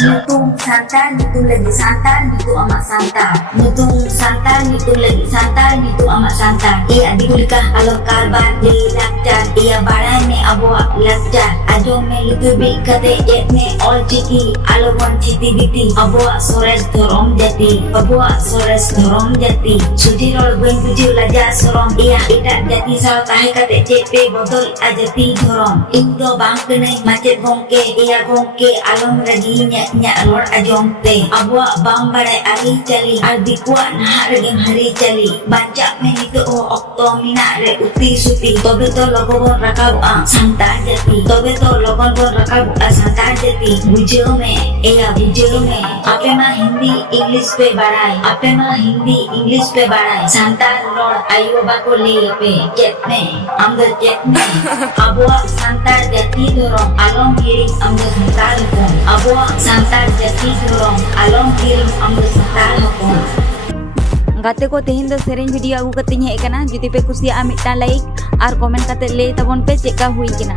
Nyutung santan, nyutung lagi santan, nyutung amat santan. Nyutung santan, nyutung lagi santan, nyutung amat santan. Ia dikulikah alam karban di lakcar. Ia barai me abuak lakcar. Ajo me lutubi kate jet me all citi. Alawon citi biti. Abuak sores dorong jati. Abuak sores dorong jati. Suji rol gue tuju laja sorong. Ia idak jati salah tahe kate jet pe botol ajati dorong. Indo bang kenai macet gongke. Ia gongke alam lagi nyak lor ajong te. Abuak bang barai ari cali. Ardi kuat nah regem hari cali. Bancak me itu okto mina re uti suti. Tobe to logon rakab santan jati. Tobe to logon rakab santan jati. Bujo me, iya bujo me. Ape mah Hindi English pe barai. Ape mah Hindi English pe barai. Santan lor ayo bako le pe. Jet me, amga jet me. Abuak santan jati dorong. Along giring amga santan pun. Abuak santan jati dorong. Along giring amga santan pun. गाते को तेहिन दो सेरेंज video आगू कते hedge कना जुदी पे कुसिया मिटना like और comment कते ले तबन पे चेका हुई कना।